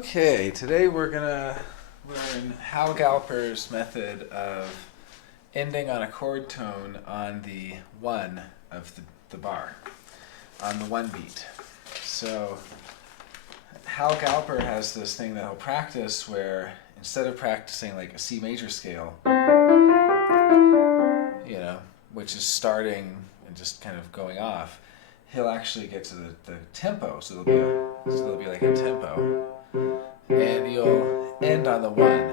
Okay, today we're gonna learn Hal Galper's method of ending on a chord tone on the one of the bar, on the one beat. So Hal Galper has this thing that he'll practice where instead of practicing like a C major scale, which is starting and just kind of going off, he'll actually get to the tempo. So there'll be like a tempo. And you'll end on the one.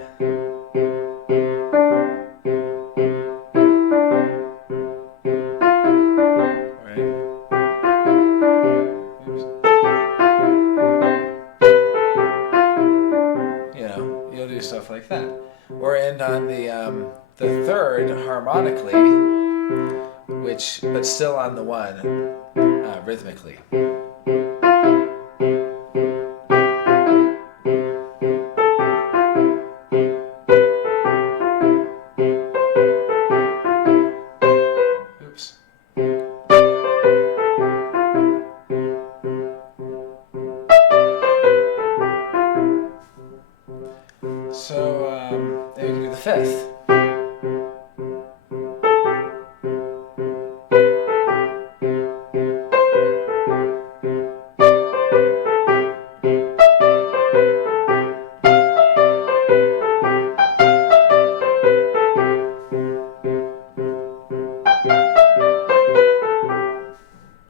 Right? Oops. You'll do stuff like that. Or end on the third harmonically, but still on the one rhythmically. Oops. So then you can do the fifth.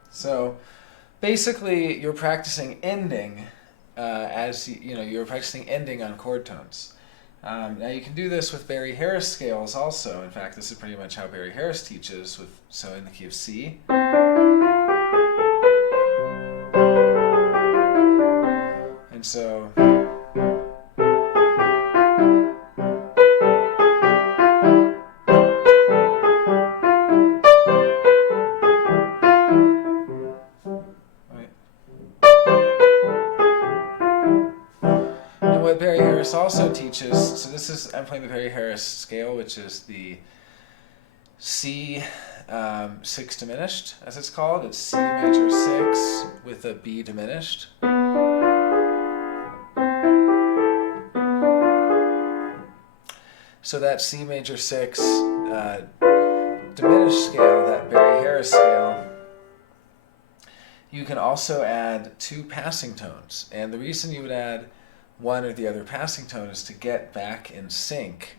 So basically, you're practicing ending you're practicing ending on chord tones. Now you can do this with Barry Harris scales also. In fact, this is pretty much how Barry Harris teaches. So in the key of C. And so. What Barry Harris also teaches, so I'm playing the Barry Harris scale, which is the C 6 diminished, as it's called. It's C major 6 with a B diminished. So that C major 6 diminished scale, that Barry Harris scale, you can also add 2 passing tones. And the reason you would add one or the other passing tone is to get back in sync,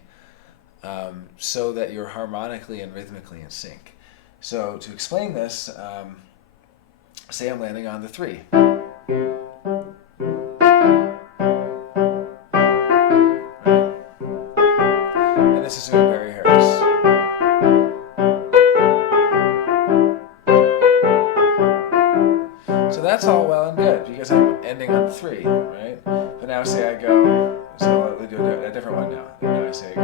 so that you're harmonically and rhythmically in sync. So to explain this, say I'm landing on the 3. And this is doing Barry Harris. So that's all well and good because I'm ending on 3, right? But now say I go, so let me do a different one now. And now I say I go.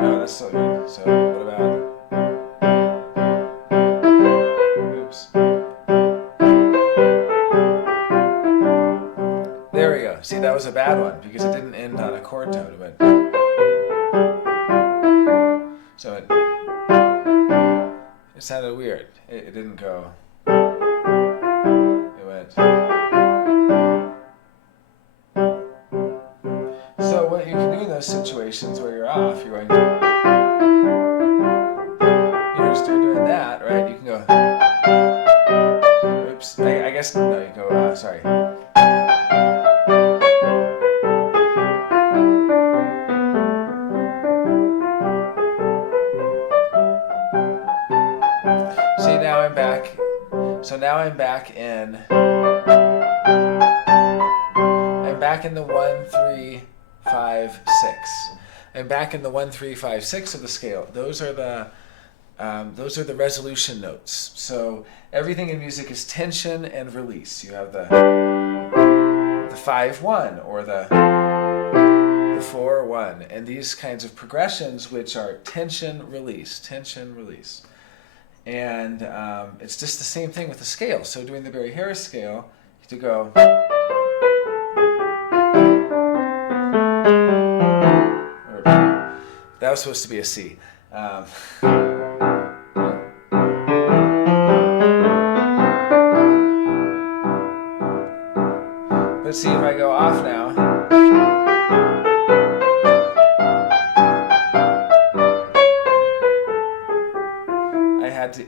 No, that's so good. So what about, oops. There we go. See, that was a bad one because it didn't end on a chord tone. It went, so it sounded weird. It didn't go. It went. So what you can do in those situations where you're off, you're just doing that, right? You can go. Oops. I guess no. You go. Sorry. See, now I'm back. So now I'm back in. I'm back in the 1, 3, 5, 6. I'm back in the 1, 3, 5, 6 of the scale. Those are the resolution notes. So everything in music is tension and release. You have the 5-1 or the 4-1, and these kinds of progressions which are tension release, tension release. And it's just the same thing with the scale. So doing the Barry Harris scale, you have to go. That was supposed to be a C. off now.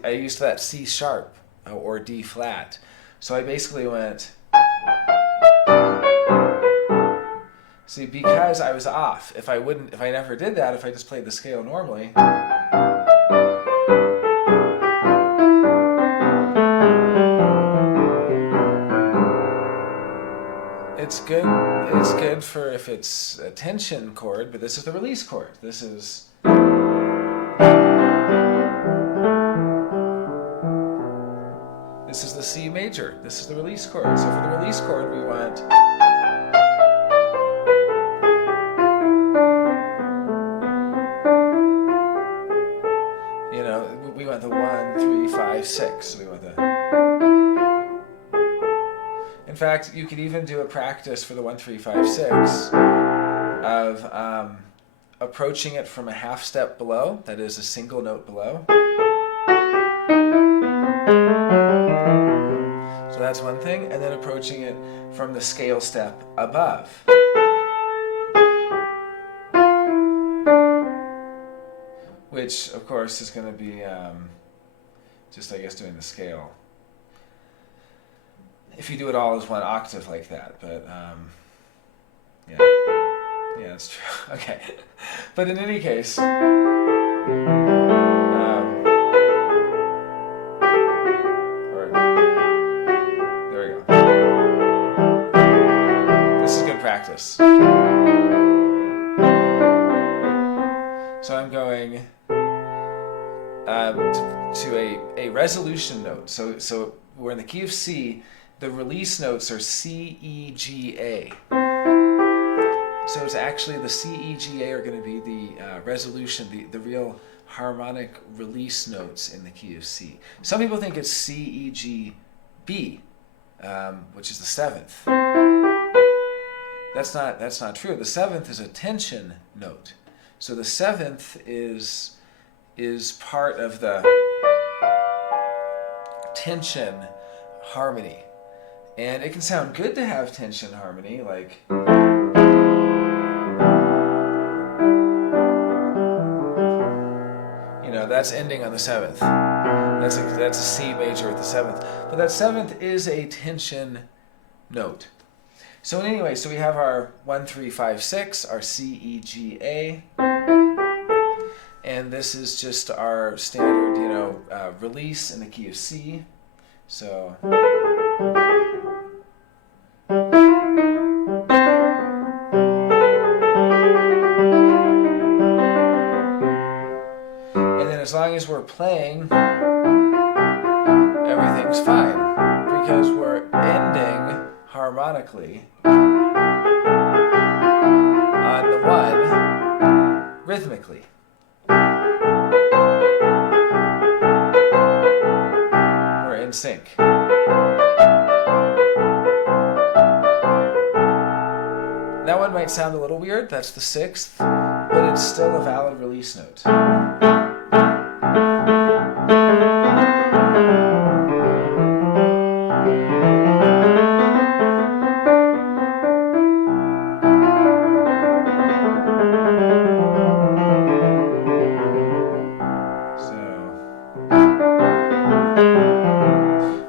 I used that C sharp or D flat. So I basically went. See, because I was off. If I never did that, if I just played the scale normally. It's good for if it's a tension chord, but this is the release chord. This is the C major. This is the release chord. So for the release chord, we want we want the 1, 3, 5, 6. So we want the. In fact, you could even do a practice for the 1, 3, 5, 6 of approaching it from a half step below, that is a single note below. So that's one thing, and then approaching it from the scale step above. Which, of course, is going to be just, I guess, doing the scale. If you do it all as one octave like that, but yeah, that's true. Okay, but in any case, there we go. This is good practice. So I'm going to a resolution note. So we're in the key of C. The release notes are C, E, G, A. So it's actually the C, E, G, A are going to be the resolution, the real harmonic release notes in the key of C. Some people think it's C, E, G, B, which is the 7th. That's not true. The 7th is a tension note. So the 7th is part of the tension harmony. And it can sound good to have tension harmony, like that's ending on the 7th. That's a C major with the 7th. But that 7th is a tension note. So anyway, so we have our 1, 3, 5, 6, our C, E, G, A. And this is just our standard, release in the key of C. So. And then as long as we're playing, everything's fine. Because we're ending harmonically on the 1 rhythmically. We're in sync. That one might sound a little weird, that's the 6th, but it's still a valid release note.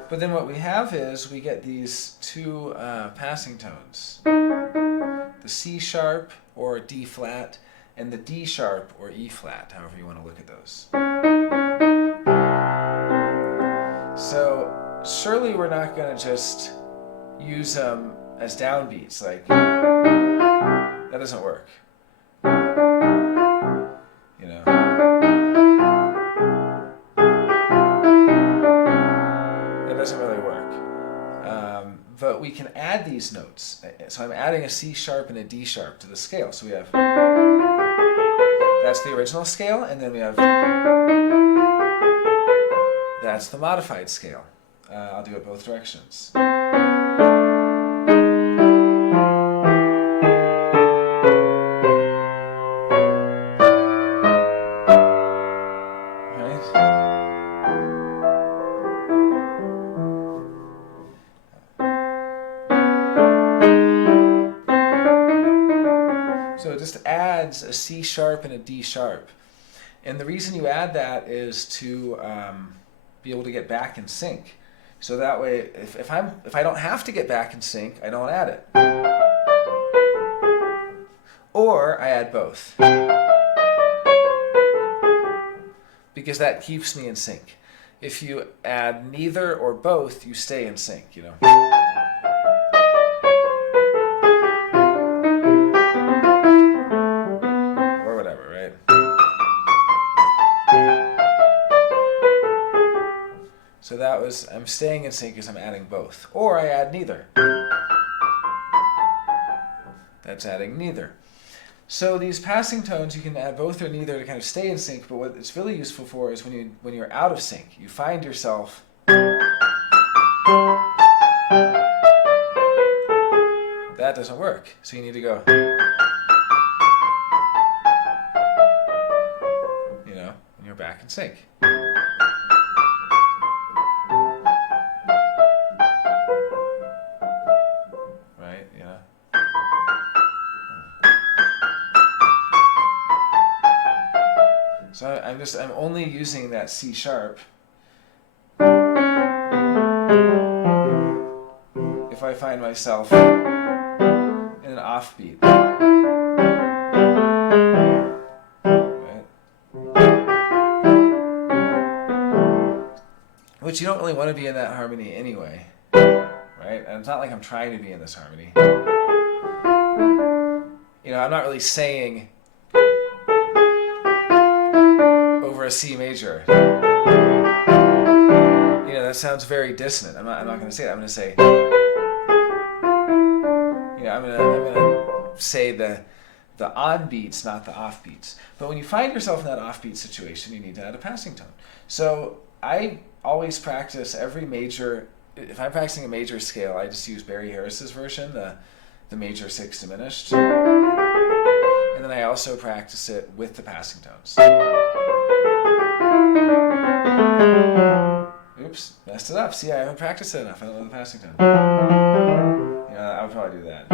But then what we have is we get these two passing tones. The C sharp or D flat and the D sharp or E flat, however you want to look at those. So surely we're not going to just use them as downbeats, like that doesn't work. Doesn't really work. But we can add these notes. So I'm adding a C sharp and a D sharp to the scale. So we have, that's the original scale, and then we have, that's the modified scale. I'll do it both directions. just adds a C sharp and a D sharp. And the reason you add that is to be able to get back in sync. So that way, if I don't have to get back in sync, I don't add it. Or I add both. Because that keeps me in sync. If you add neither or both, you stay in sync, you know. Or whatever, right? So that was, I'm staying in sync because I'm adding both. Or I add neither. That's adding neither. So these passing tones, you can add both or neither to kind of stay in sync, but what it's really useful for is when you're out of sync. You find yourself that doesn't work. So you need to go, you know, and you're back in sync. Right, you know. So I'm only using that C sharp if I find myself in an offbeat. Right? Which you don't really want to be in that harmony anyway. Right? And it's not like I'm trying to be in this harmony. You know, I'm not really saying over a C major. You know, that sounds very dissonant. I'm not going to say that. I'm going to say, you know, I'm going to say the on beats, not the off beats. But when you find yourself in that offbeat situation, you need to add a passing tone. So I always practice every major. If I'm practicing a major scale, I just use Barry Harris's version, the major 6 diminished. And then I also practice it with the passing tones. Oops, messed it up. See, I haven't practiced it enough. I don't know the passing tone. Yeah, I would probably do that.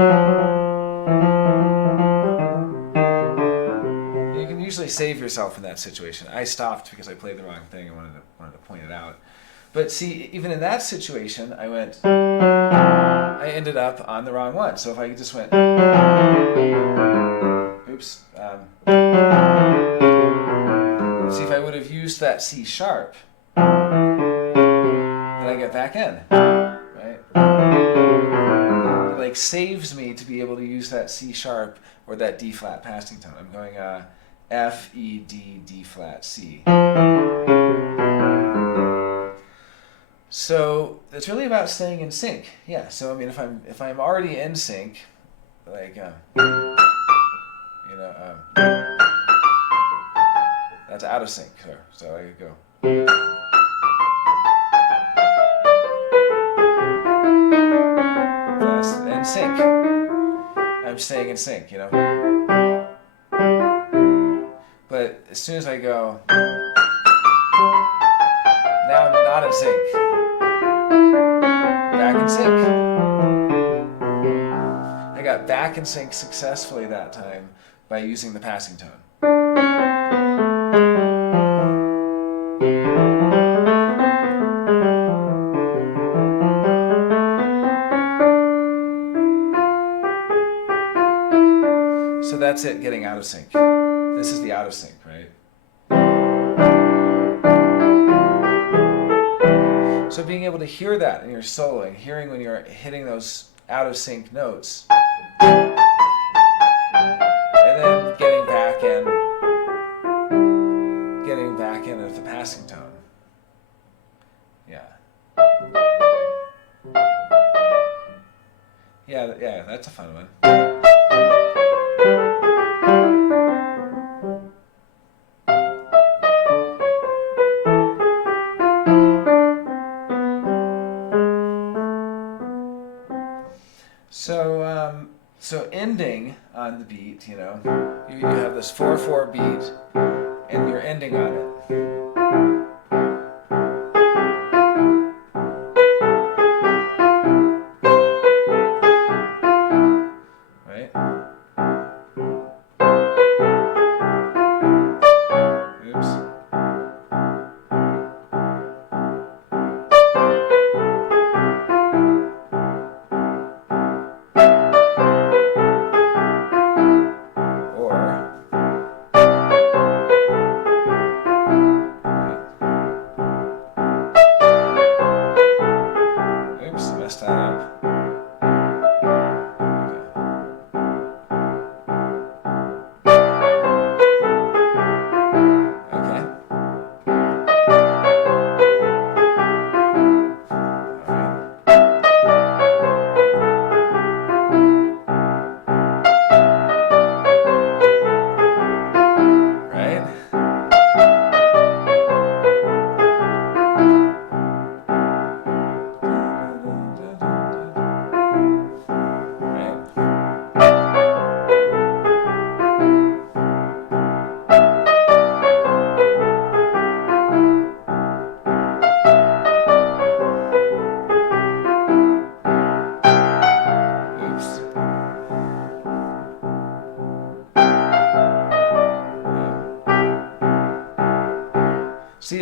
You can usually save yourself in that situation. I stopped because I played the wrong thing. I wanted to point it out. But see, even in that situation, I ended up on the wrong one. So if I just went, oops. See, if I would have used that C sharp, then I get back in, right? It like saves me to be able to use that C sharp or that D flat passing tone. I'm going F, E, D, D flat, C. So it's really about staying in sync. Yeah. So I mean, if I'm already in sync, like you know, that's out of sync. So I could go. That's in sync. I'm staying in sync, you know. But as soon as I go, now I'm not in sync. Back in sync. I got back in sync successfully that time by using the passing tone. So that's it, getting out of sync. This is the out of sync, right? So being able to hear that in your soloing, hearing when you're hitting those out of sync notes, and then getting back in with the passing tone. Yeah. Yeah, that's a fun one. So ending on the beat, you know, you have this 4/4 beat, and you're ending on it. Right?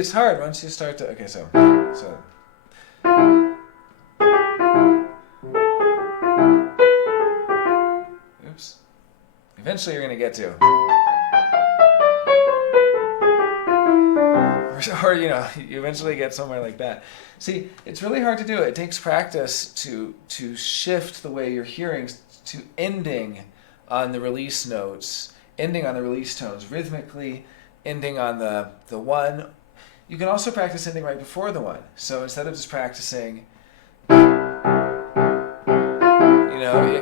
it's hard once you start to. Okay, so. Oops. Eventually, you're gonna get to. Or you eventually get somewhere like that. See, it's really hard to do. It takes practice to shift the way you're hearing to ending on the release notes, ending on the release tones, rhythmically ending on the one. You can also practice ending right before the one. So instead of just practicing, you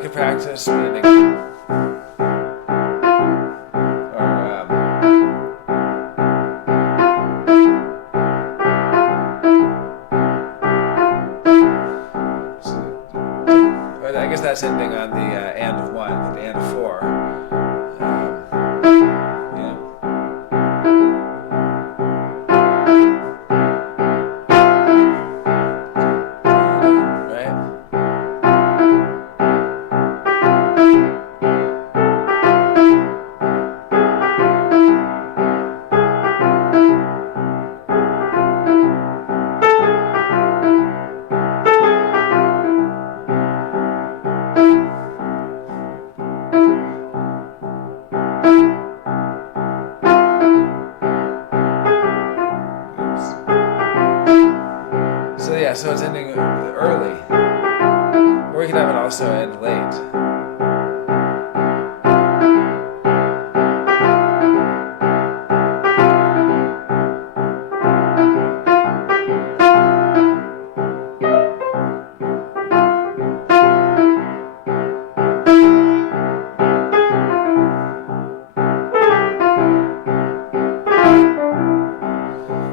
could practice ending. That's ending on the and of one, the and of four. Right? So it's ending early. Or you could have it also end late.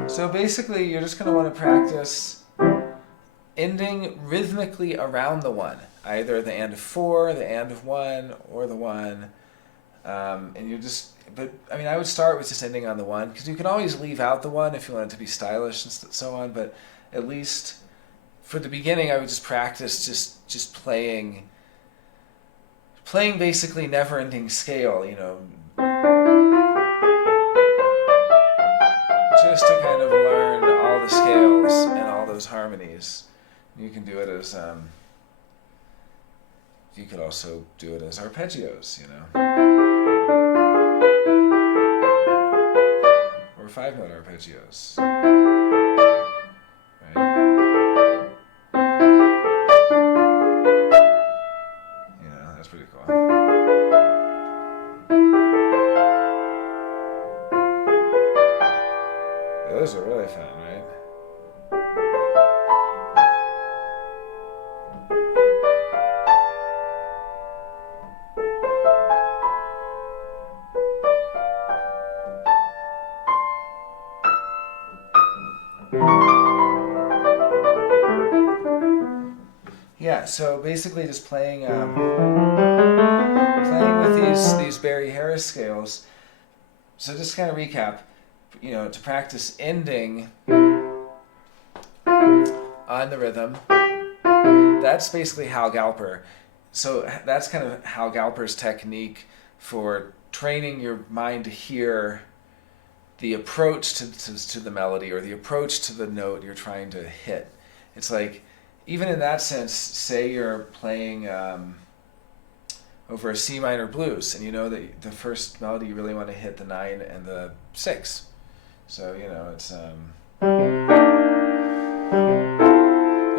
So basically, you're just going to want to practice ending rhythmically around the one, either the and of four, the and of one, or the one. And you just, I would start with just ending on the one, because you can always leave out the one if you want it to be stylish and so on, but at least for the beginning, I would just practice just playing basically never-ending scale, just to kind of learn all the scales and all those harmonies. You can do it as, you could also do it as arpeggios, or 5-note arpeggios. Right? That's pretty cool. Those are really fun, right? Yeah, so basically just playing with these Barry Harris scales. So just to kind of recap, to practice ending on the rhythm, that's basically Hal Galper. So that's kind of Hal Galper's technique for training your mind to hear the approach to the melody or the approach to the note you're trying to hit. It's like, even in that sense, say you're playing over a C minor blues, and you know that the first melody you really want to hit the 9 and the 6. So it's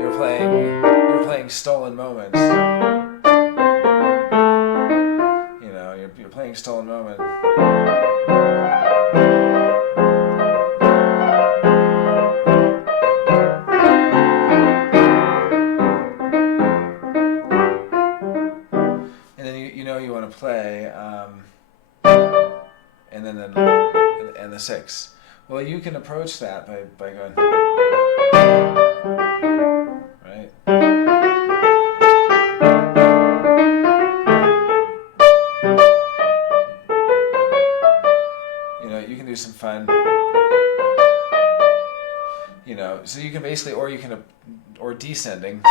you're playing Stolen Moments. You're playing Stolen Moment. You want to play, and then and the 6. Well, you can approach that by going, right? You can do some fun, so you can basically, or descending,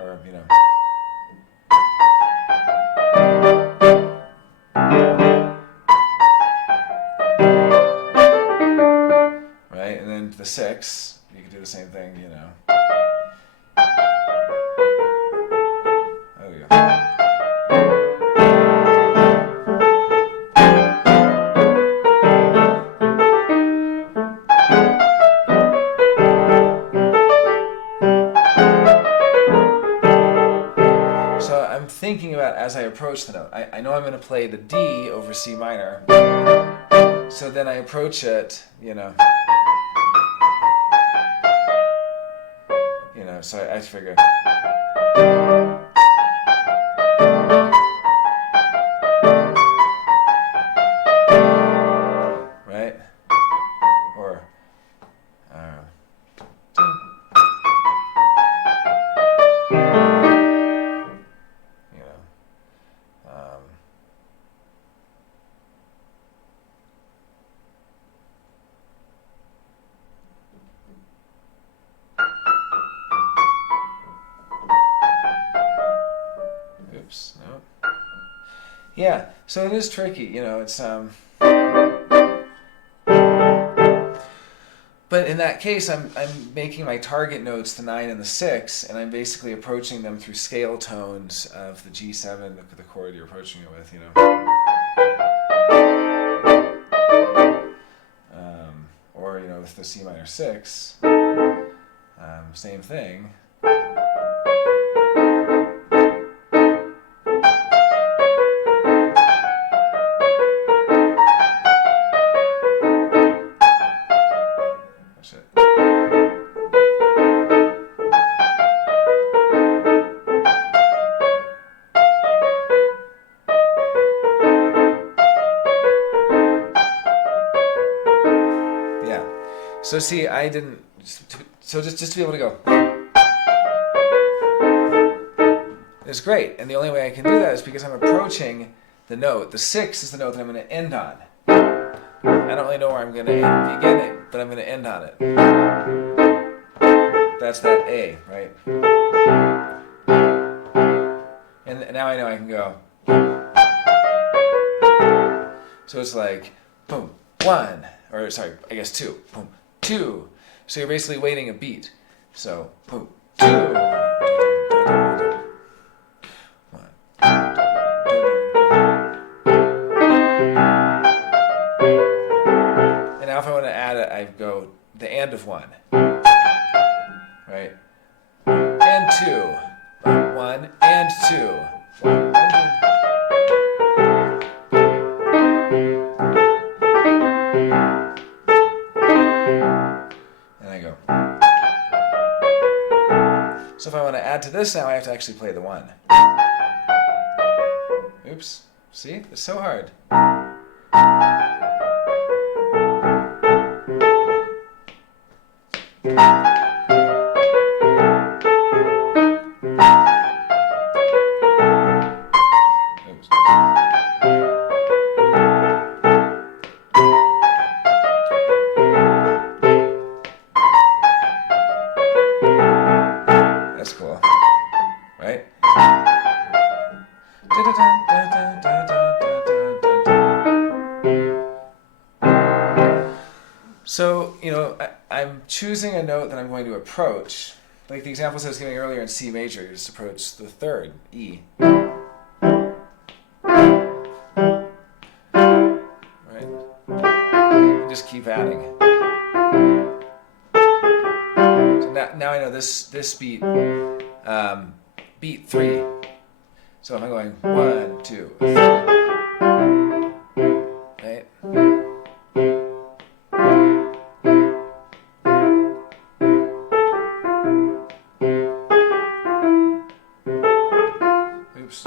or then the 6, you could do the same thing, you know. Oh yeah. So I'm thinking about as I approach the note. I know I'm going to play the D over C minor. So then I approach it, you know. You know, so I figure. Right? Or, you know. Oops, no. Yeah, so it is tricky, you know, it's but in that case I'm making my target notes the 9 and the 6, and I'm basically approaching them through scale tones of the G7, the chord you're approaching it with, you know. Or, you know, with the C minor 6, same thing. So see, I didn't. So just to be able to go, it's great, and the only way I can do that is because I'm approaching the note. The 6 is the note that I'm going to end on. I don't really know where I'm going to begin it, but I'm going to end on it. That's that A, right? And now I know I can go. So it's like, boom, 1, or sorry, I guess 2, boom. 2. So you're basically waiting a beat. So, boom, 2. 1. And now if I want to add it, I go the and of 1. Right? And 2. 1 and 2. 1 and 2. So if I want to add to this now, I have to actually play the 1. Oops. See? It's so hard. Oops. That's cool. Right? So, you know, I'm choosing a note that I'm going to approach. Like the examples I was giving earlier in C major, you just approach the 3rd, E. Right? And just keep adding. So now I know this beat, beat 3. So if I'm going 1, 2, 3, right? Oops.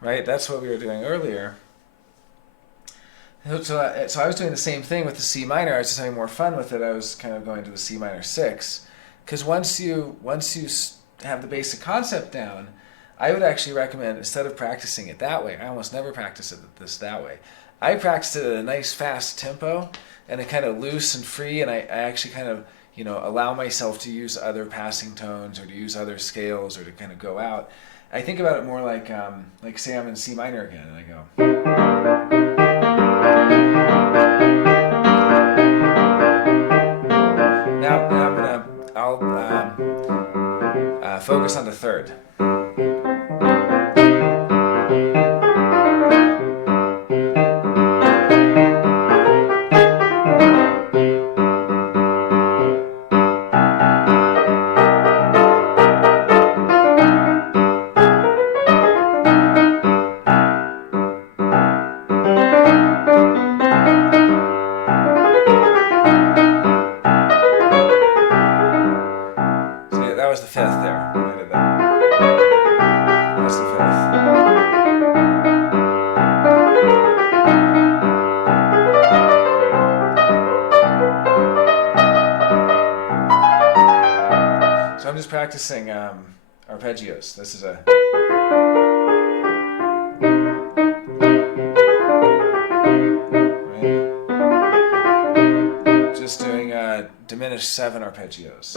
Right? That's what we were doing earlier. So I was doing the same thing with the C minor. I was just having more fun with it. I was kind of going to the C minor 6, because once you have the basic concept down, I would actually recommend, instead of practicing it that way, I almost never practice this that way. I practice it at a nice fast tempo and a kind of loose and free, and I actually kind of allow myself to use other passing tones or to use other scales or to kind of go out. I think about it more like say I'm in C minor again, and I go. Now I'll focus on the third. That was the fifth there. I did that. That's the fifth. So I'm just practicing arpeggios. This is a. Right. Just doing diminished 7 arpeggios.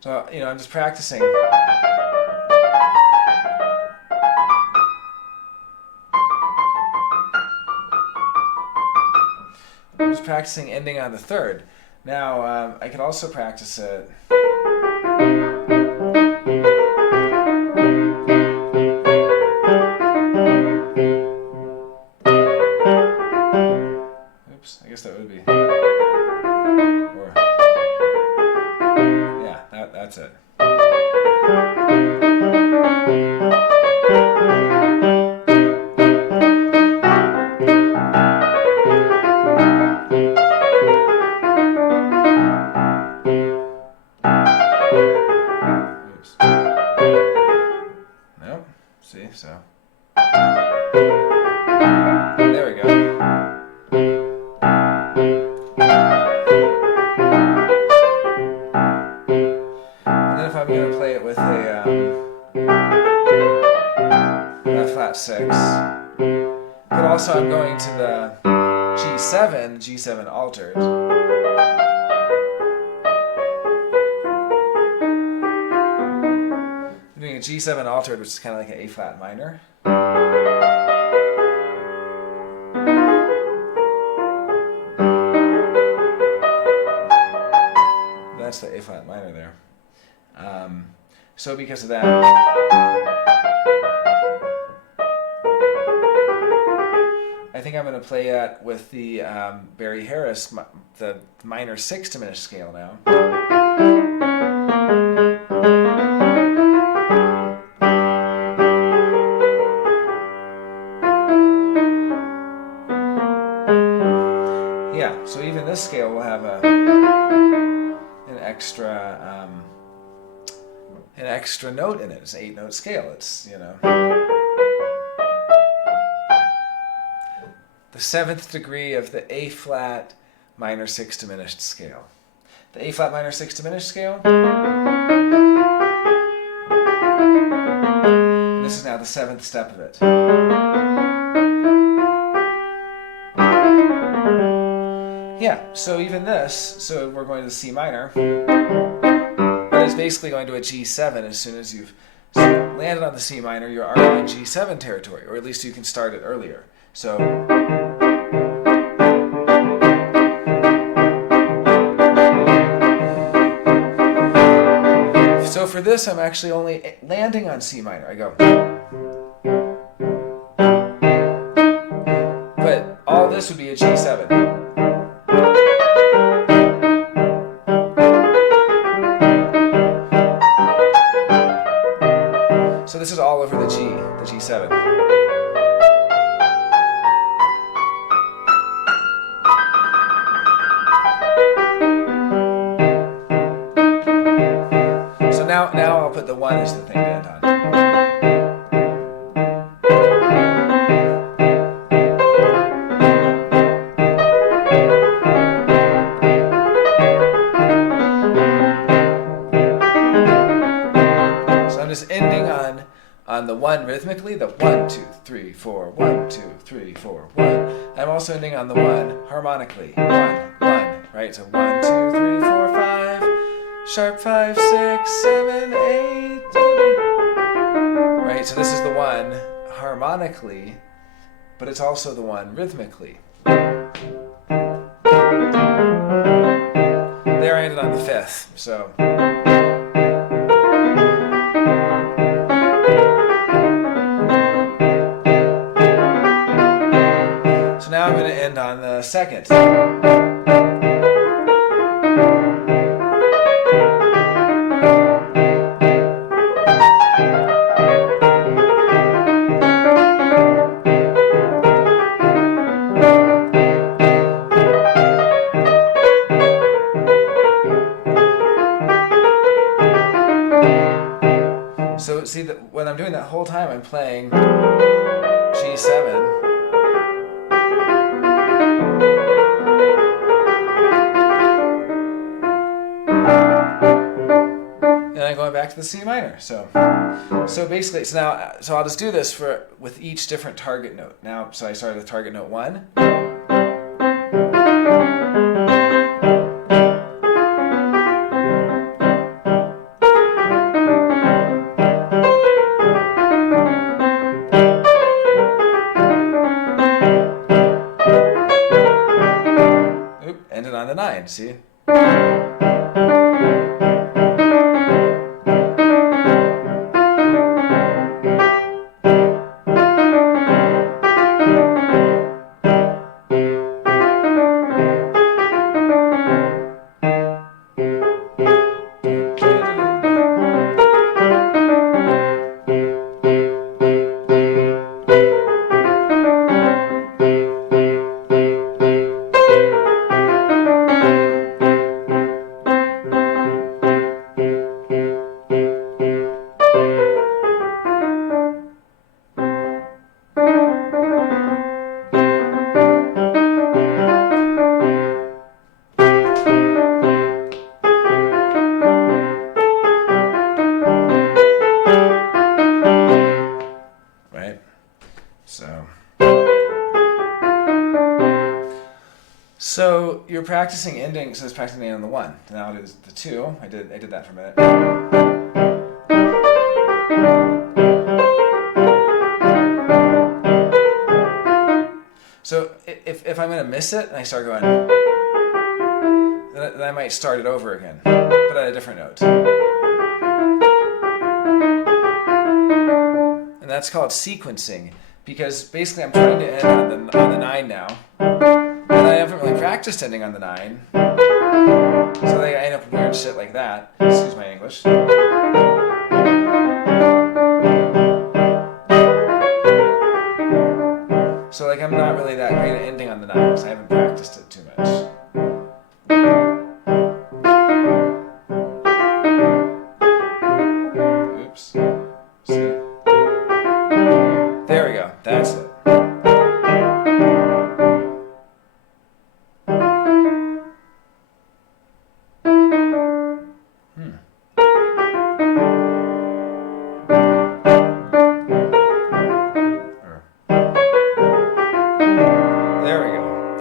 So, I'm just practicing. I'm just practicing ending on the third. Now, I could also practice it. Oops, I guess that would be. Or. Yeah, that's it. Oops. Nope. See, so. There we go. If I'm going to play it with a flat 6, but also I'm going to the G7 altered. I'm doing a G7 altered, which is kind of like an A flat minor. That's the A flat minor there. So because of that, I think I'm going to play that with the Barry Harris, the minor 6 diminished scale now. Yeah, so even this scale will have an extra note in it. It's an 8-note scale. It's, the 7th degree of the A flat minor 6 diminished scale. The A flat minor 6 diminished scale. And this is now the 7th step of it. Yeah, so even this, so we're going to the C minor. It's basically going to a G7. As soon as you've landed on the C minor, you're already in G7 territory, or at least you can start it earlier. So for this, I'm actually only landing on C minor. I go. But all this would be a G7. So this is all over the G7. So now I'll put the 1 as the thing to end on. I'm just ending on the 1 rhythmically, the 1, 2, 3, 4, 1, 2, 3, 4, 1. I'm also ending on the 1 harmonically, 1, 1, right? So 1, 2, 3, 4, 5, sharp 5, 6, 7, 8, right? So this is the 1 harmonically, but it's also the 1 rhythmically. There I ended on the 5th, so. So now I'm going to end on the 2nd. So see that when I'm doing that whole time, I'm playing G7. And I'm going back to the C minor. So basically, so I'll just do this with each different target note. Now, so I started with target note 1. Ended on the 9, see? So you're practicing ending, so it's practicing on the 1. Now it is the 2. I did that for a minute. So if I'm going to miss it and I start going, then I might start it over again, but at a different note. And that's called sequencing, because basically I'm trying to end on the 9 now. And I haven't really practiced ending on the 9. So I end up with weird shit like that. Excuse my English. So like I'm not really that great at ending on the 9 because I haven't practiced it too much. Oops. See? There we go. That's it.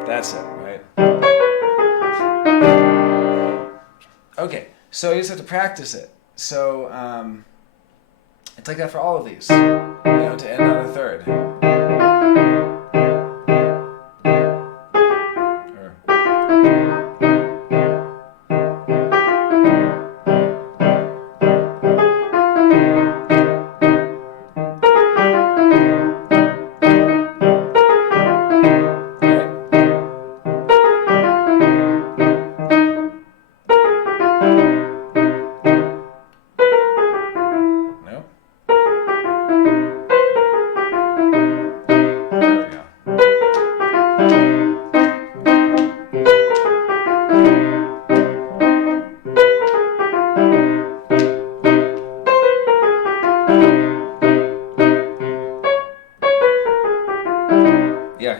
That's it, right? Okay, so you just have to practice it. So it's like that for all of these, to end on a 3rd.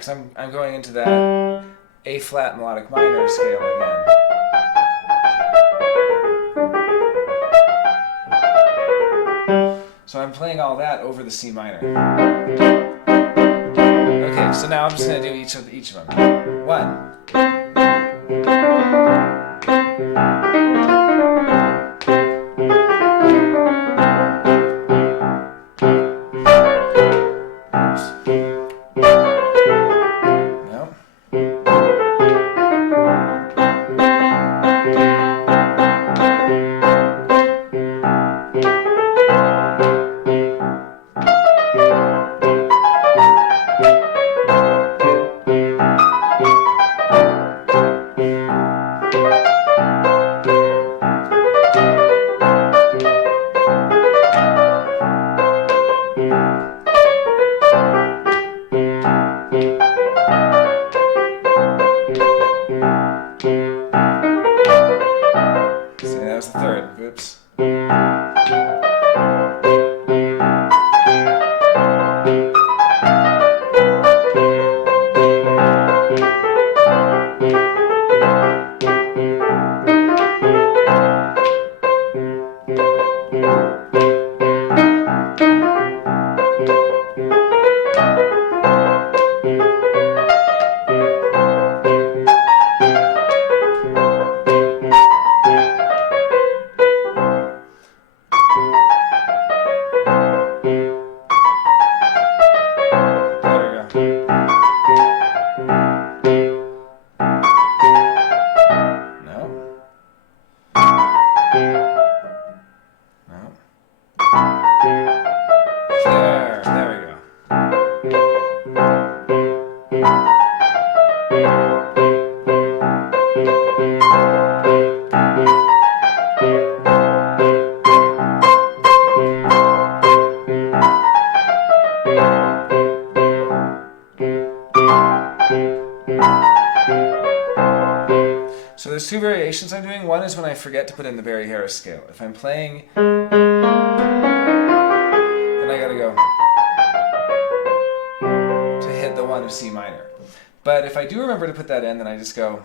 because I'm going into that A flat melodic minor scale again. So I'm playing all that over the C minor. Okay, so now I'm just going to do each of them. 1. So there's two variations I'm doing. One is when I forget to put in the Barry Harris scale. If I'm playing, then I gotta go to hit the 1 of C minor. But if I do remember to put that in, then I just go,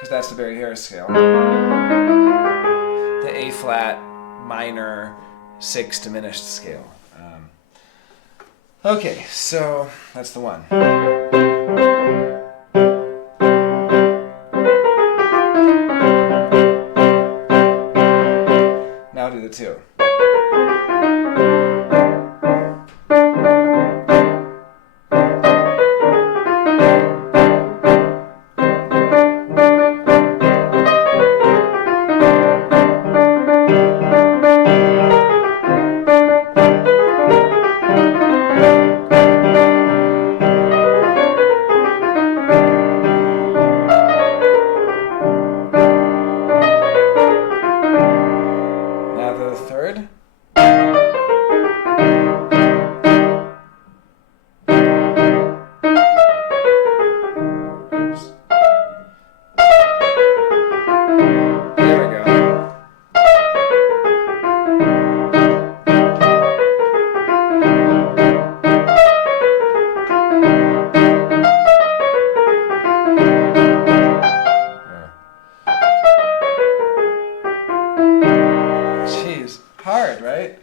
because that's the Barry Harris scale, the A flat minor 6 diminished scale. Okay, so that's the 1. Now do the 2. Hard, right?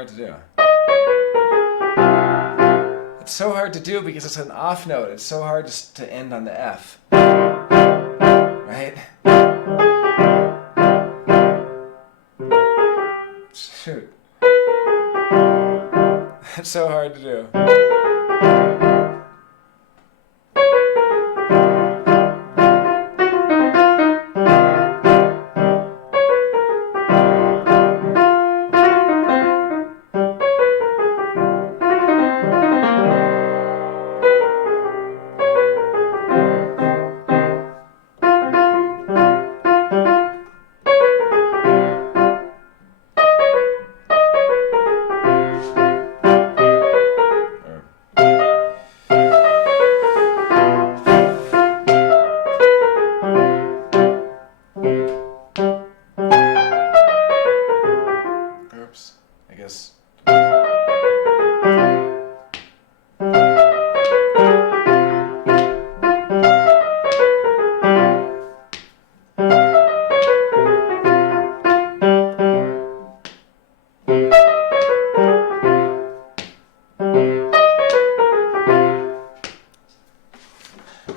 hard to do. It's so hard to do because it's an off note. It's so hard to end on the F. Right? Shoot. It's so hard to do. Oops, I guess.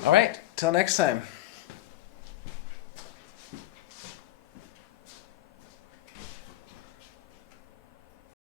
All right, till next time.